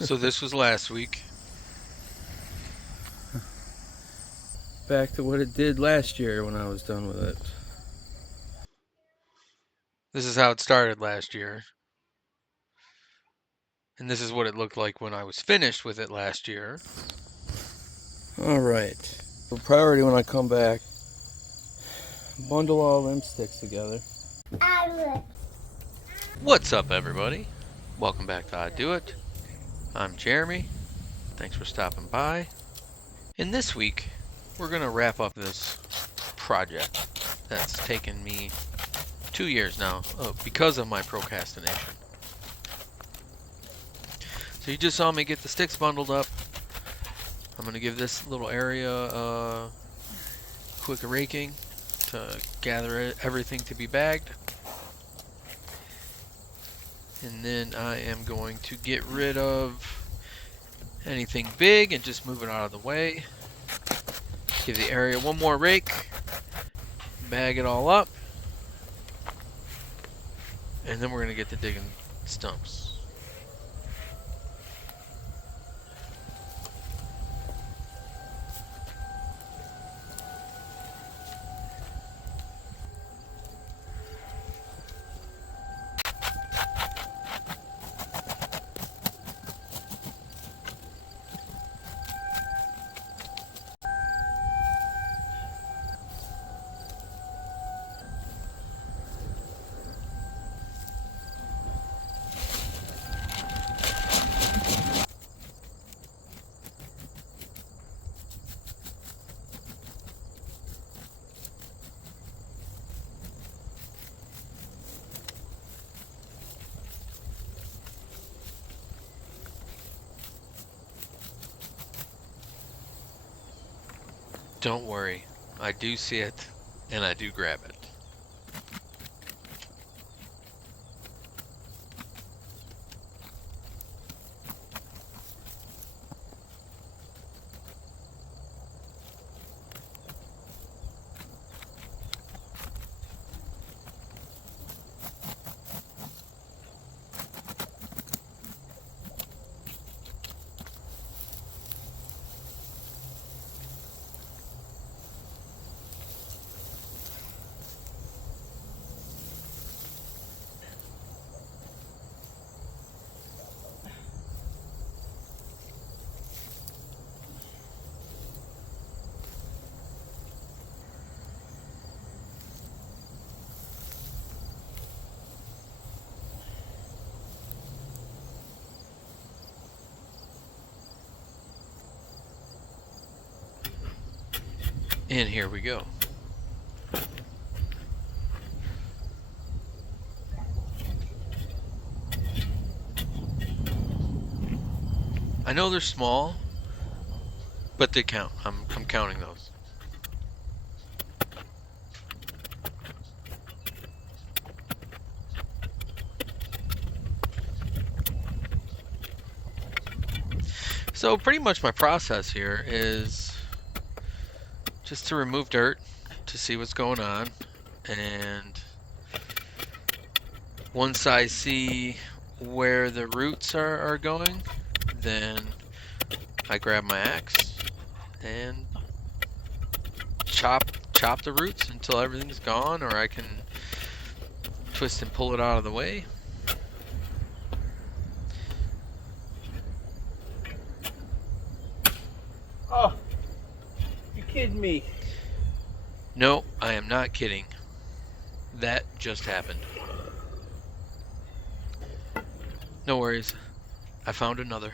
So this was last week. Back to what it did last year when I was done with it. This is how it started last year. And this is what it looked like when I was finished with it last year. Alright. The priority when I come back, bundle all them sticks together. What's up, everybody? Welcome back to I Do It. I'm Jeremy. Thanks for stopping by. And this week, we're going to wrap up this project that's taken me 2 years now because of my procrastination. So you just saw me get the sticks bundled up. I'm going to give this little area a quick raking to gather everything to be bagged. And then I am going to get rid of anything big and just move it out of the way. Give the area one more rake. Bag it all up. And then we're going to get to digging stumps. Don't worry, I do see it and I do grab it. And here we go. I know they're small, but they count. I'm counting those. So pretty much my process here is just to remove dirt to see what's going on. And once I see where the roots are going, then I grab my axe and chop the roots until everything's gone, or I can twist and pull it out of the way. Oh, you kidding me? No, I am not kidding. That just happened. No worries. I found another.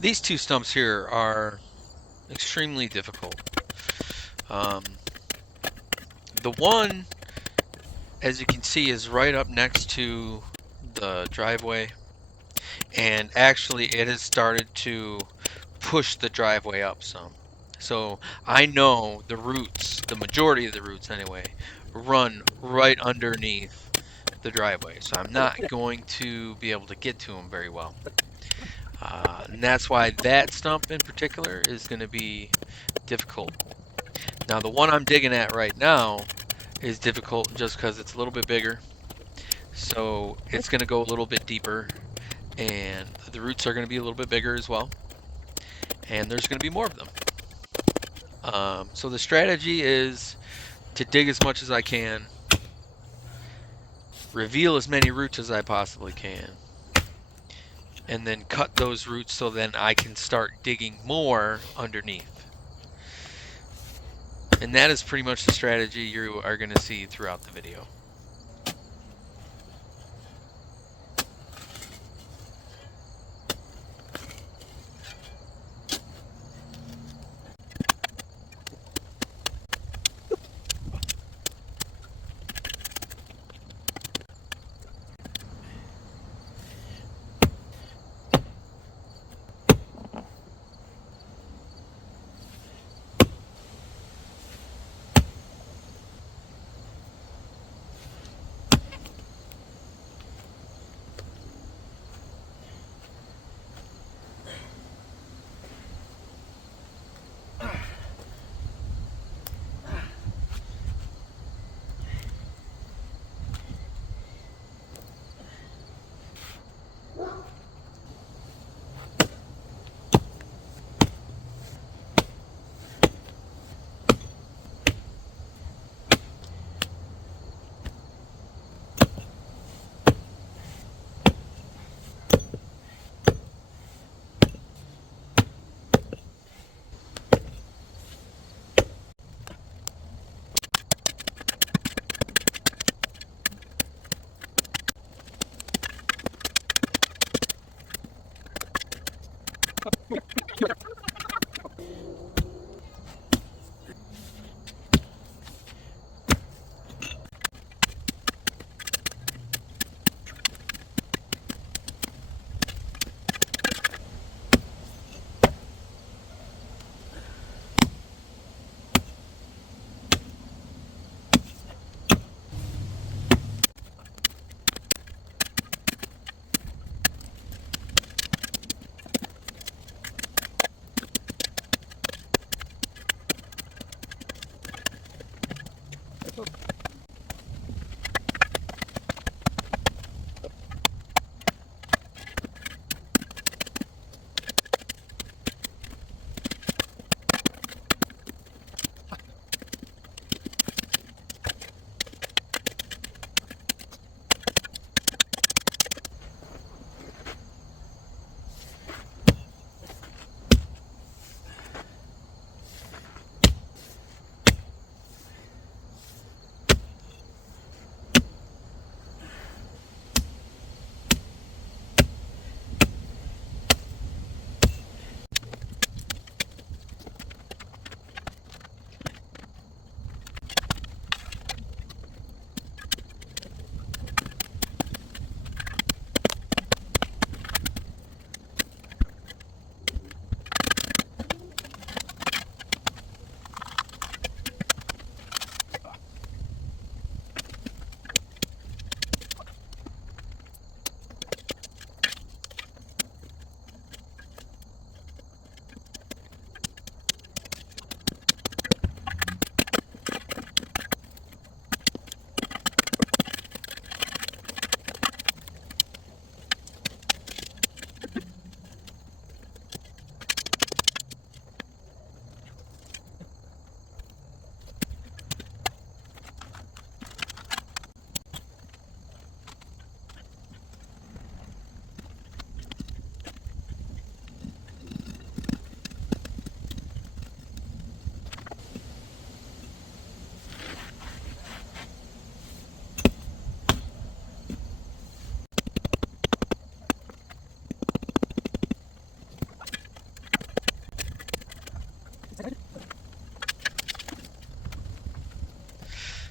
These two stumps here are extremely difficult. The one, as you can see, is right up next to the driveway, and actually it has started to push the driveway up some. So I know the roots, the majority of the roots anyway, run right underneath the driveway. So I'm not going to be able to get to them very well. And that's why that stump in particular is going to be difficult. Now the one I'm digging at right now is difficult just because it's a little bit bigger. So it's going to go a little bit deeper, and the roots are going to be a little bit bigger as well. And there's going to be more of them. So the strategy is to dig as much as I can, reveal as many roots as I possibly can, and then cut those roots so then I can start digging more underneath. And that is pretty much the strategy you are going to see throughout the video.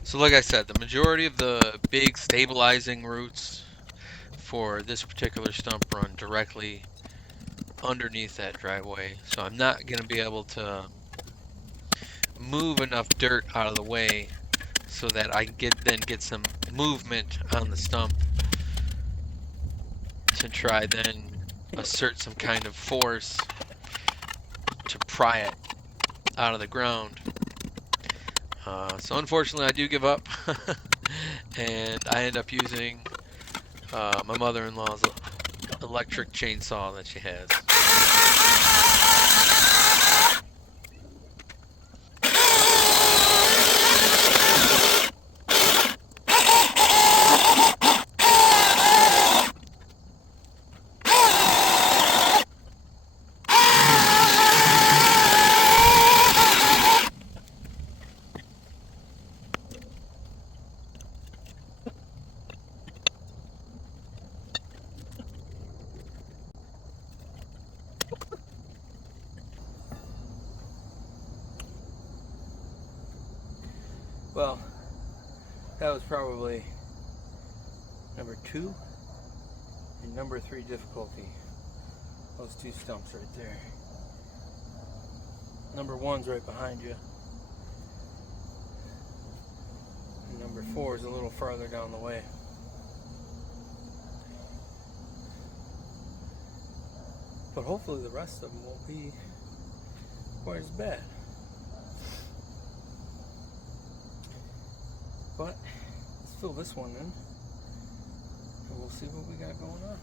So like I said, the majority of the big stabilizing roots for this particular stump run directly underneath that driveway. So I'm not going to be able to move enough dirt out of the way so that I can get some movement on the stump to try then assert some kind of force to pry it out of the ground. So unfortunately I do give up and I end up using my mother-in-law's electric chainsaw that she has. Well, that was probably number 2 and number 3 difficulty. Those 2 stumps right there. Number 1's right behind you. And number 4 is a little farther down the way. But hopefully the rest of them won't be quite as bad. But let's fill this one in, and we'll see what we got going on.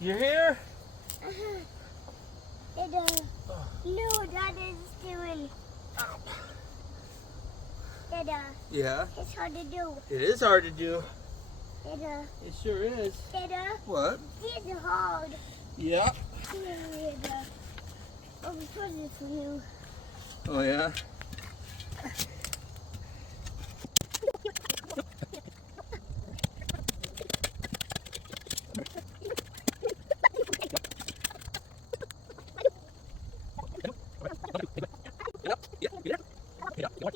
You're here? No, Dad is doing. Dada, Yeah. it's hard to do. It is hard to do. Dada, It sure is. Dada, What? it's hard. Yeah. Dada, oh, we put this for you. Oh yeah? Not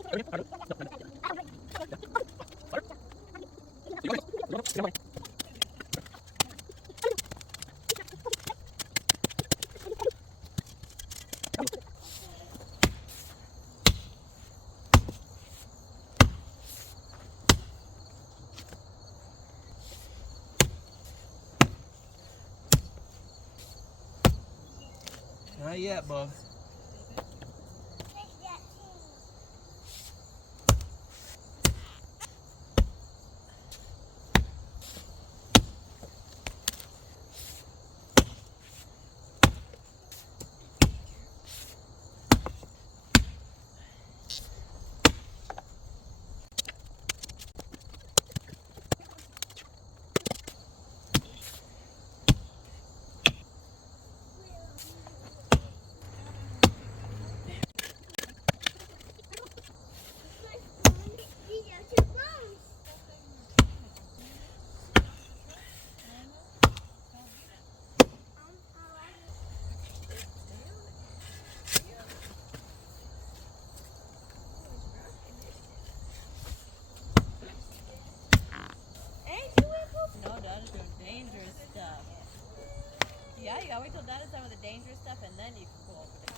yet, Bubs. No, Dada's doing dangerous stuff. Yeah, you gotta wait till Dada's done with the dangerous stuff and then you can go over there.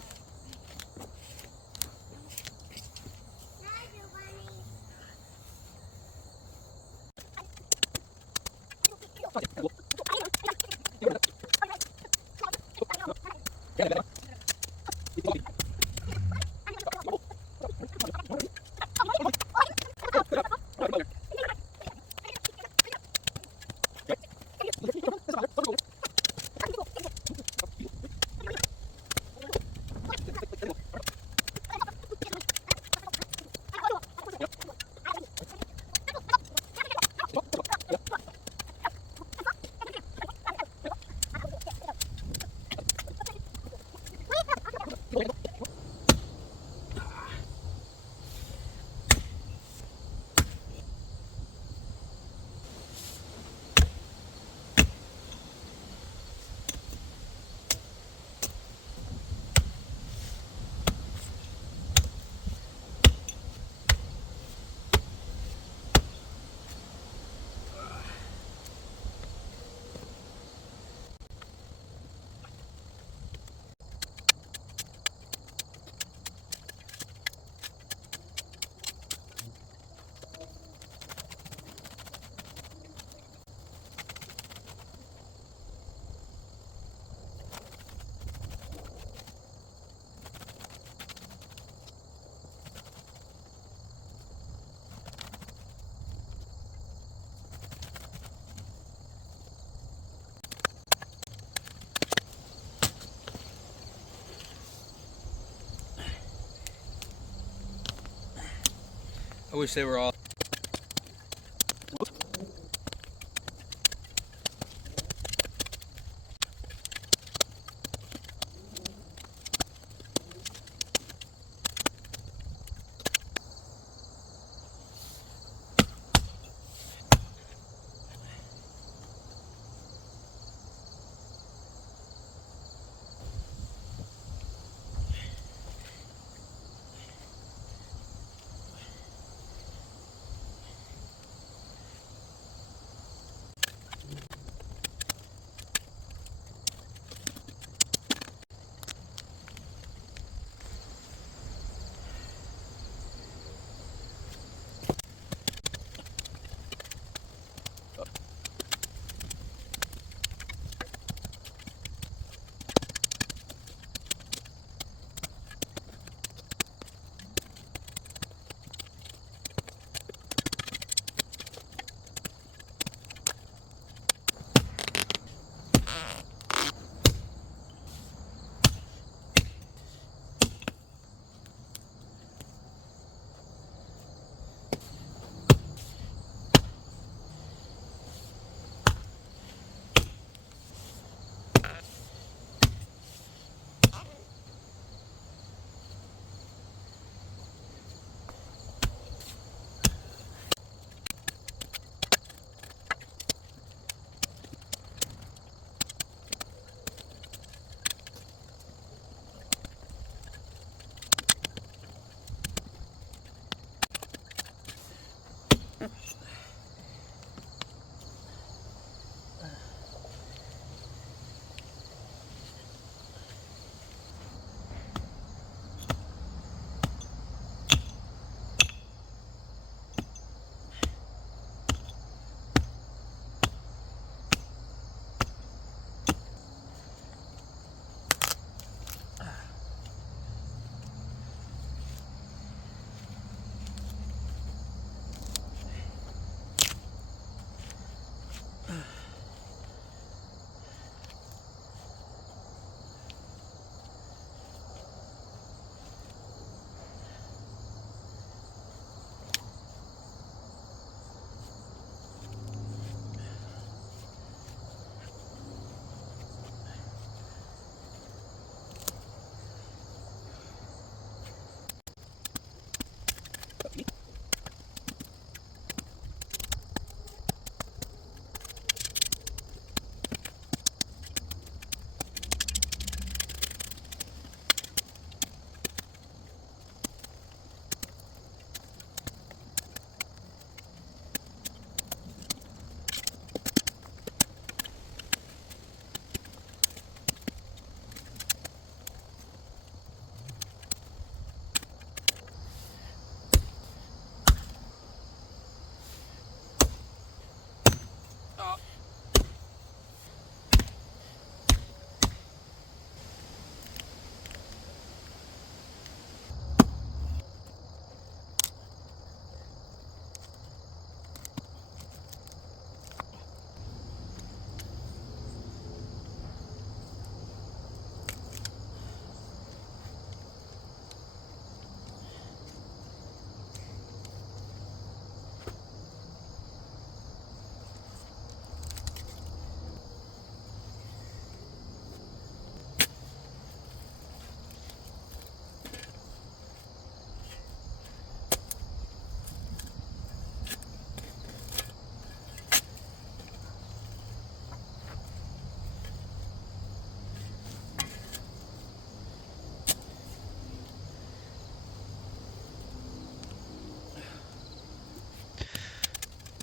I wish they were all.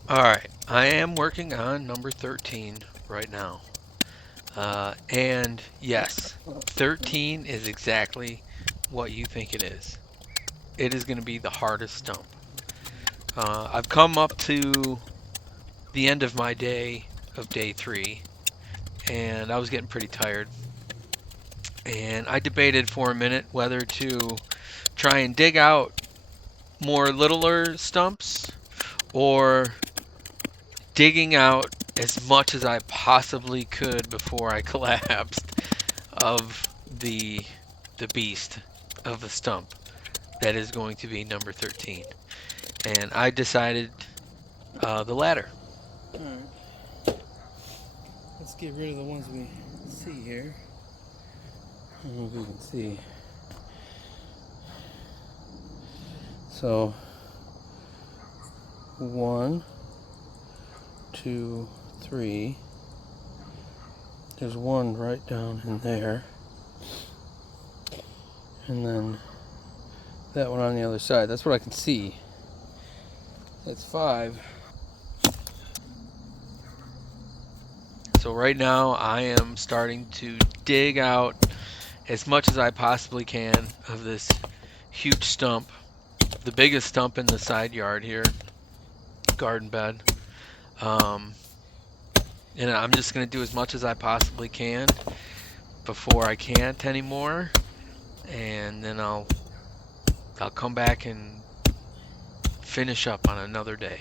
Alright, I am working on number 13 right now. And yes, 13 is exactly what you think it is. It is going to be the hardest stump. I've come up to the end of my day of day 3, and I was getting pretty tired. And I debated for a minute whether to try and dig out more littler stumps or digging out as much as I possibly could before I collapsed of the beast of the stump that is going to be number 13. And I decided the latter. Alright. Let's get rid of the ones we see here. I don't know if you can see. So 1, 2, 3. There's one right down in there. And then that one on the other side. That's what I can see. That's 5. So right now I am starting to dig out as much as I possibly can of this huge stump, the biggest stump in the side yard here, garden bed. And I'm just going to do as much as I possibly can before I can't anymore, and then I'll come back and finish up on another day.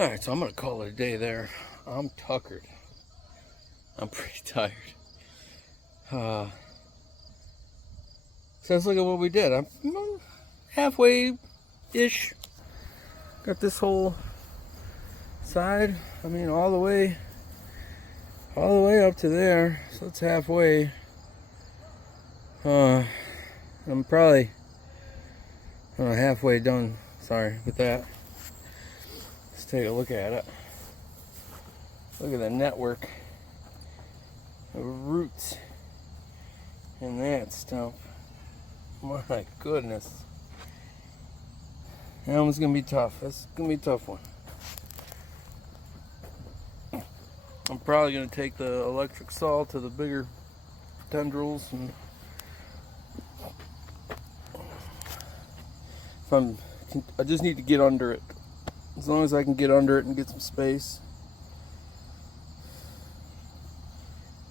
Alright, so I'm gonna call it a day there. I'm tuckered. I'm pretty tired. So let's look at what we did. I'm halfway-ish. Got this whole side, I mean all the way up to there. So it's halfway. I'm probably halfway done, sorry, with that. Let's take a look at it. Look at the network of roots in that stump. My goodness. That one's gonna be tough. That's gonna be a tough one. I'm probably gonna take the electric saw to the bigger tendrils, and I just need to get under it. As long as I can get under it and get some space,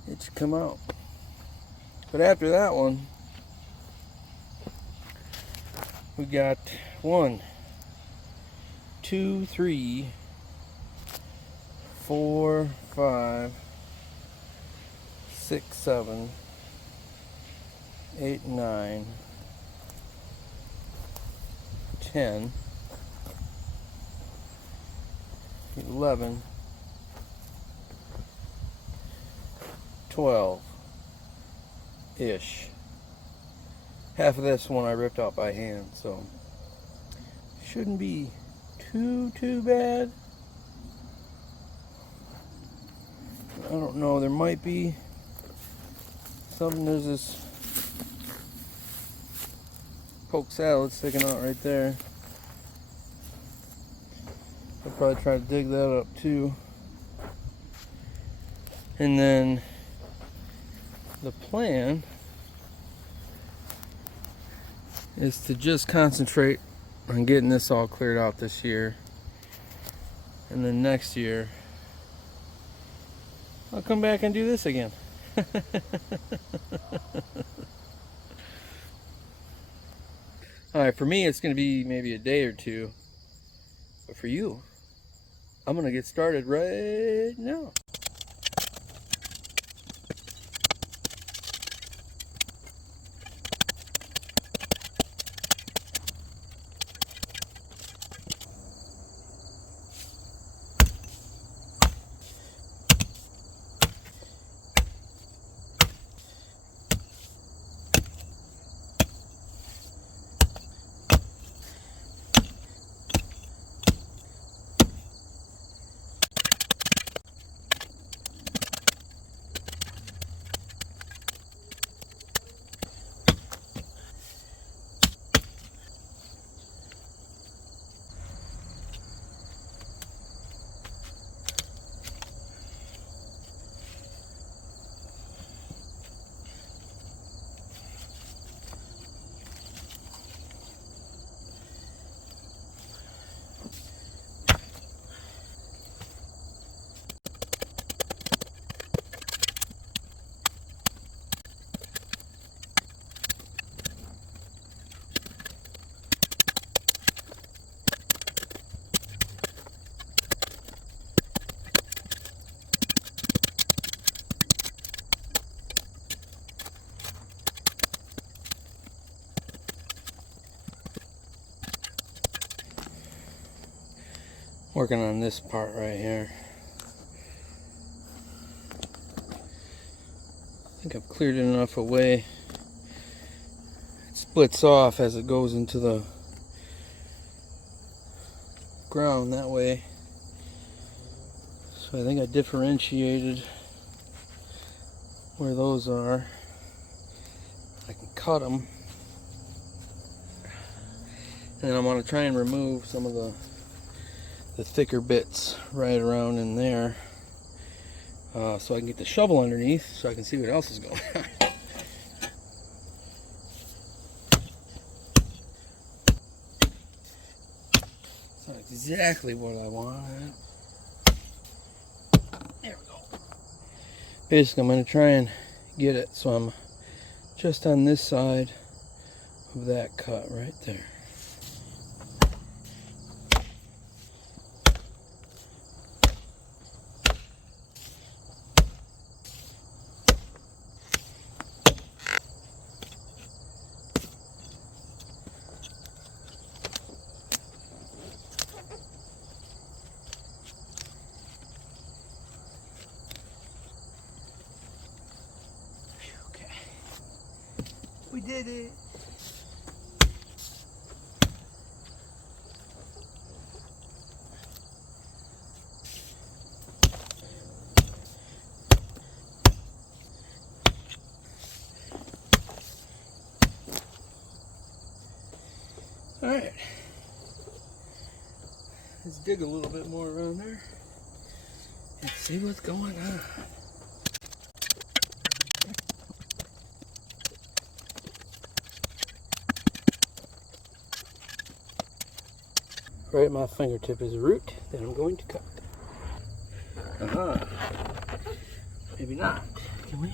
it should come out. But after that one, we got 1, 2, 3, 4, 5, 6, 7, 8, 9, 10, 11, 12-ish. Half of this one I ripped out by hand, so shouldn't be too bad. I don't know, there might be something. There's this poke salad sticking out right there. I'll probably try to dig that up too. And then the plan is to just concentrate on getting this all cleared out this year. And then next year, I'll come back and do this again. Alright, for me it's going to be maybe a day or two. But for you, I'm going to get started right now. Working on this part right here. I think I've cleared enough away. It splits off as it goes into the ground that way. So I think I differentiated where those are. I can cut them. And then I'm going to try and remove some of the thicker bits right around in there, so I can get the shovel underneath so I can see what else is going on. It's not exactly what I want. There we go. Basically, I'm going to try and get it so I'm just on this side of that cut right there. did it. Alright. Let's dig a little bit more around there and see what's going on. Right at my fingertip is a root that I'm going to cut. Maybe not. Can we?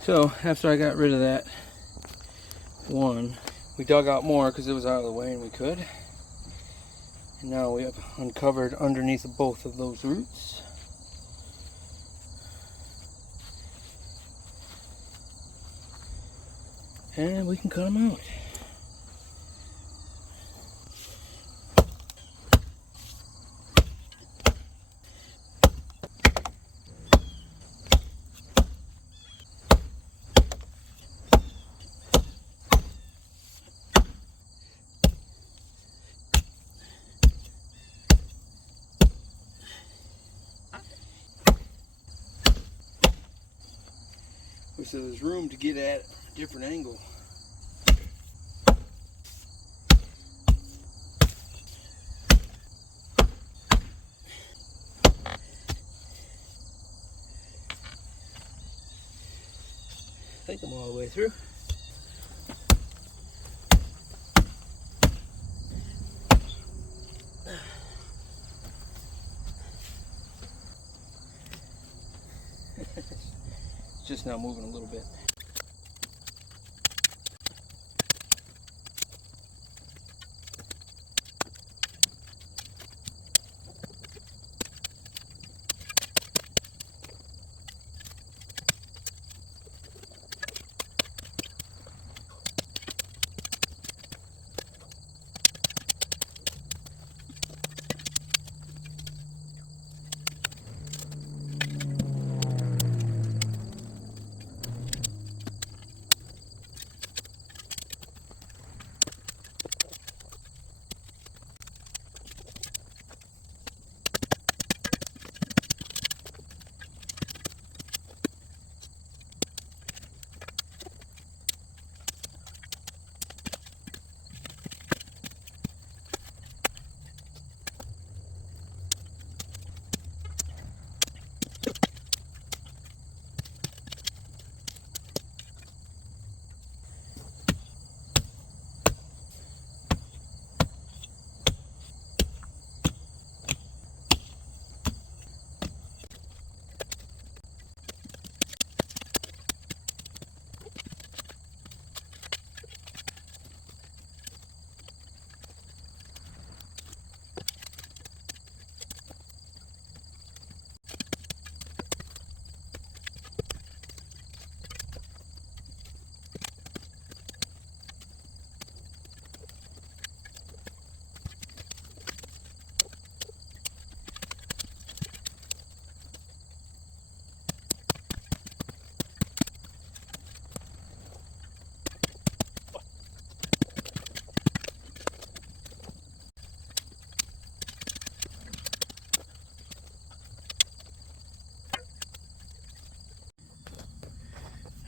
So after I got rid of that one, we dug out more because it was out of the way and we could. And now we have uncovered underneath both of those roots. And we can cut them out. So there's room to get at a different angle. I think I'm all the way through. It's just now moving a little bit.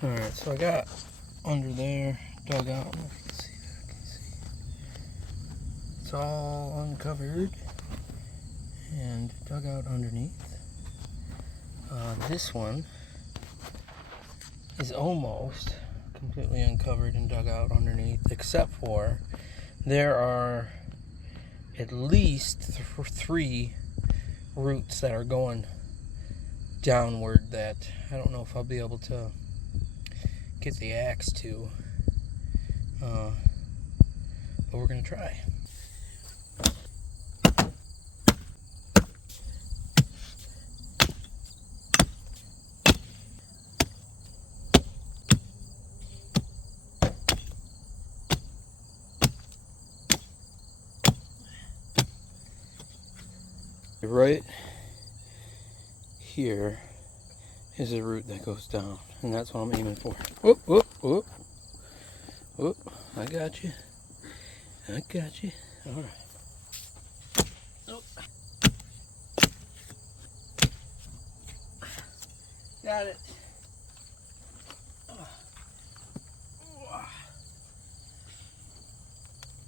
Alright, so I got under there, dug out. I don't know if you can see that. I can see. It's all uncovered and dug out underneath. This one is almost completely uncovered and dug out underneath, except for there are at least three roots that are going downward that I don't know if I'll be able to get the axe to, but we're gonna try. Right here is a root that goes down, and that's what I'm aiming for. Whoop, whoop, whoop. Whoop, I got you. I got you. All right. Oh. Got it.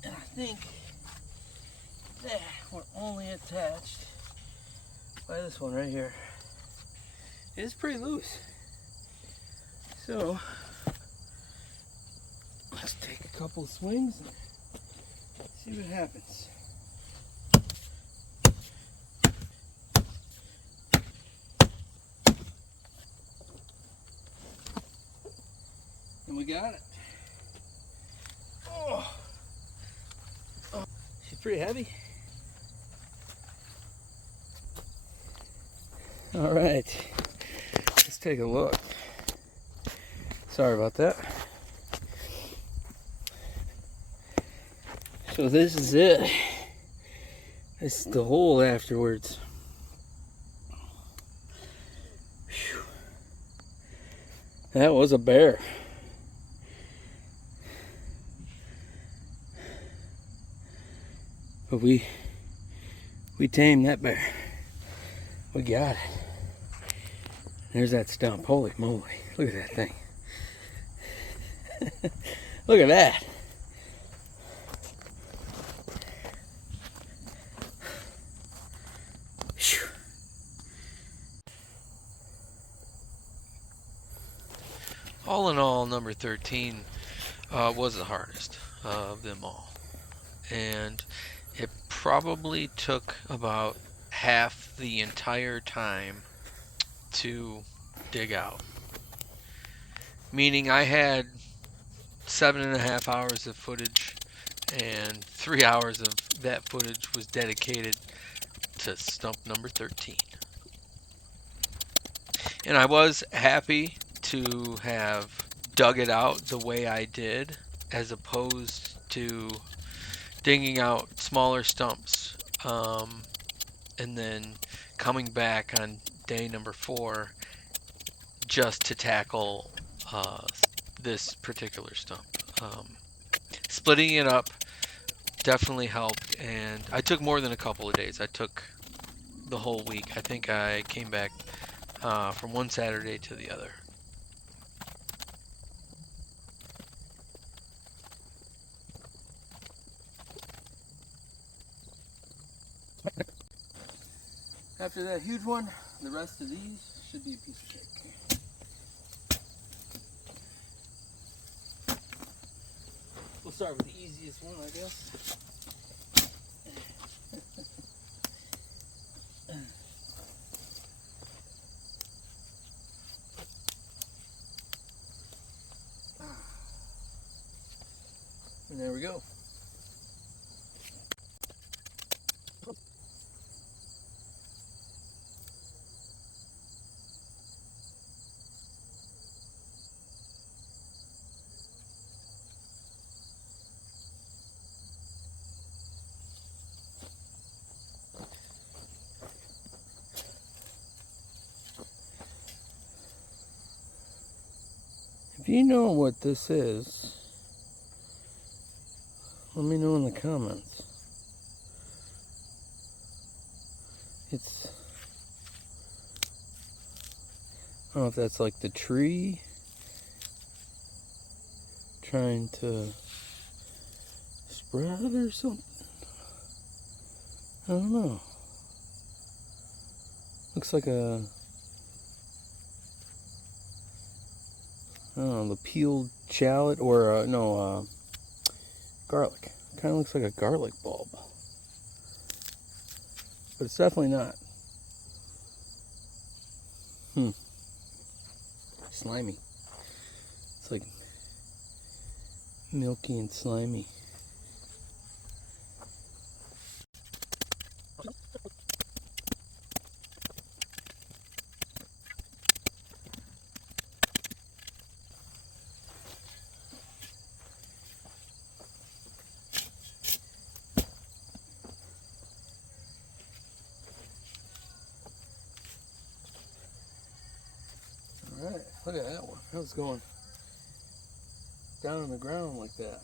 And I think that we're only attached by this one right here. It's pretty loose. So let's take a couple of swings and see what happens. And we got it. Oh, she's pretty heavy. All right, let's take a look. Sorry about that. So this is it. This is the hole afterwards. Whew. That was a bear. But we tamed that bear. We got it. There's that stump. Holy moly. Look at that thing. Look at that. Whew. All in all, number 13 was the hardest of them all. And it probably took about half the entire time to dig out. Meaning I had 7.5 hours of footage, and 3 hours of that footage was dedicated to stump number 13. And I was happy to have dug it out the way I did, as opposed to digging out smaller stumps and then coming back on day number 4 just to tackle this particular stump. Splitting it up definitely helped, and I took more than a couple of days. I took the whole week. I think I came back from one Saturday to the other. After that huge one, the rest of these should be a piece of cake. We'll start with the easiest one, I guess. And there we go. If you know what this is, let me know in the comments. It's, I don't know if that's like the tree trying to spread or something. I don't know. Looks like a, I don't know, the peeled shallot or garlic. Kind of looks like a garlic bulb, but it's definitely not. Slimy. It's like milky and slimy. Look at that one. That was going down on the ground like that.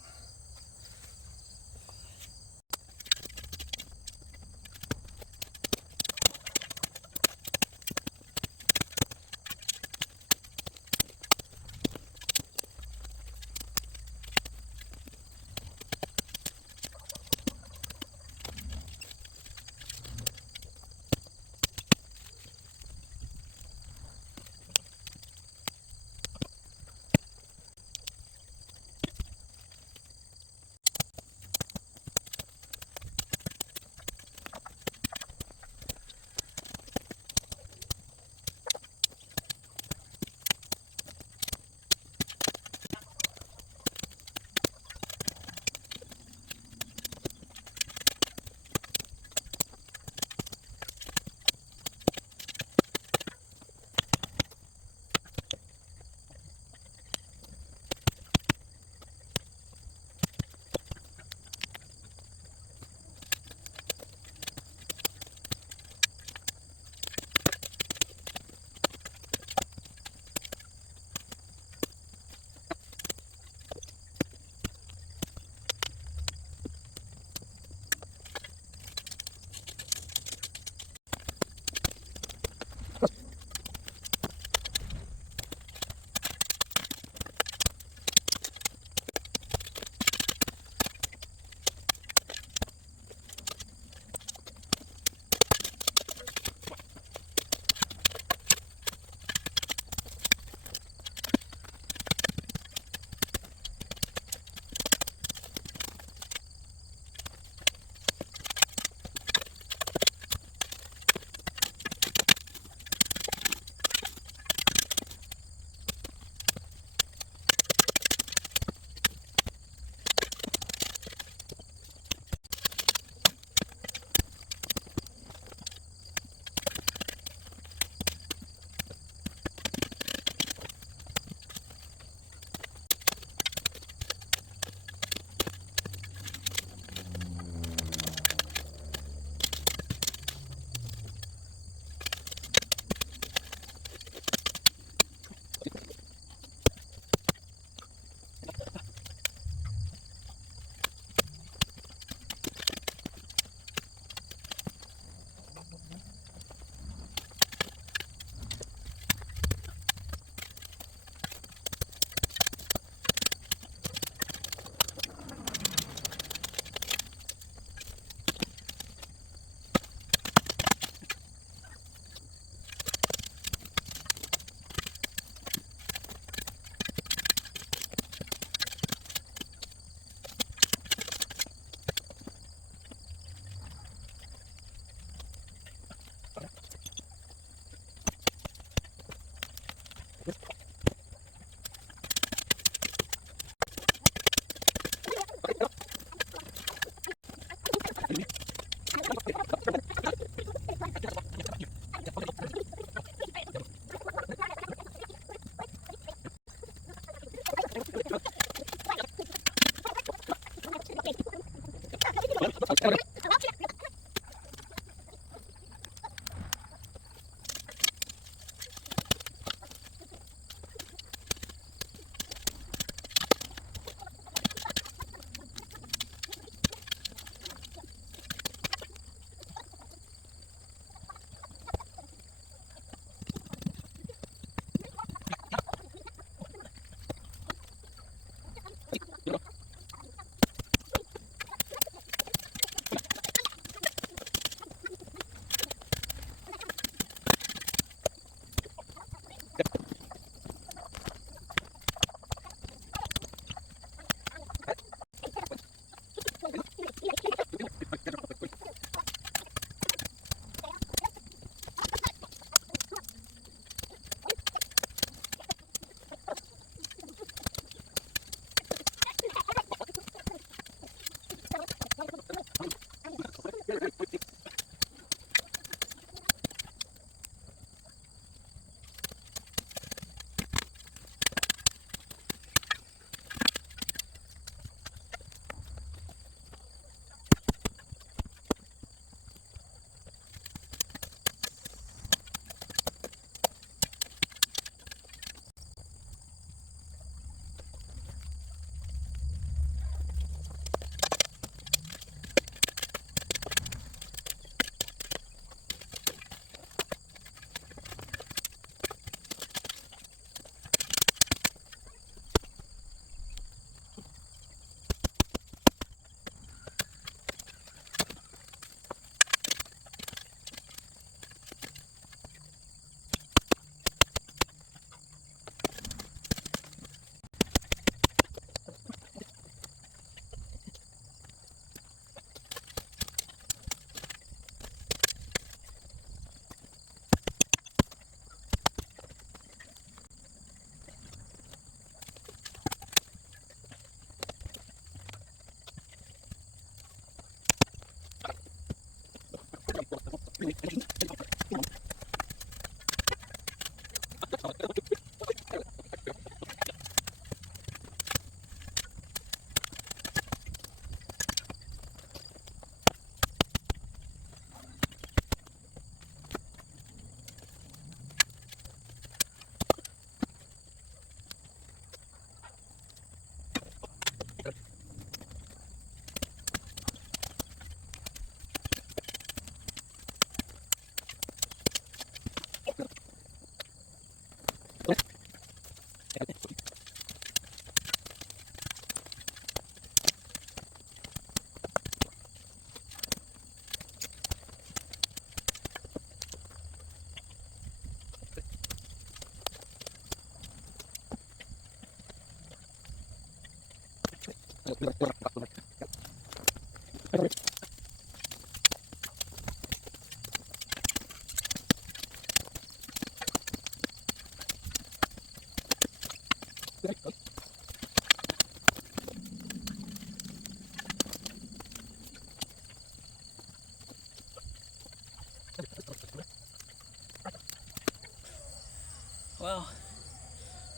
Well,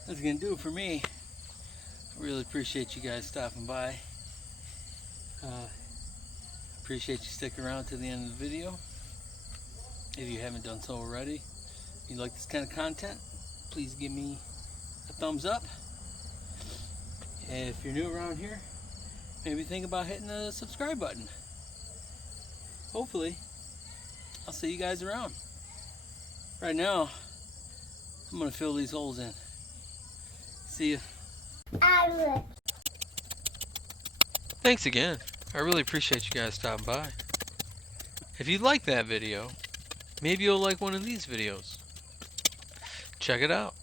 that's gonna do it for me. I really appreciate you guys stopping by. Appreciate you sticking around to the end of the video. If you haven't done so already, if you like this kind of content, please give me a thumbs up. If you're new around here, maybe think about hitting the subscribe button. Hopefully, I'll see you guys around. Right now, I'm gonna fill these holes in. See ya. Thanks again. I really appreciate you guys stopping by. If you like that video, maybe you'll like one of these videos. Check it out.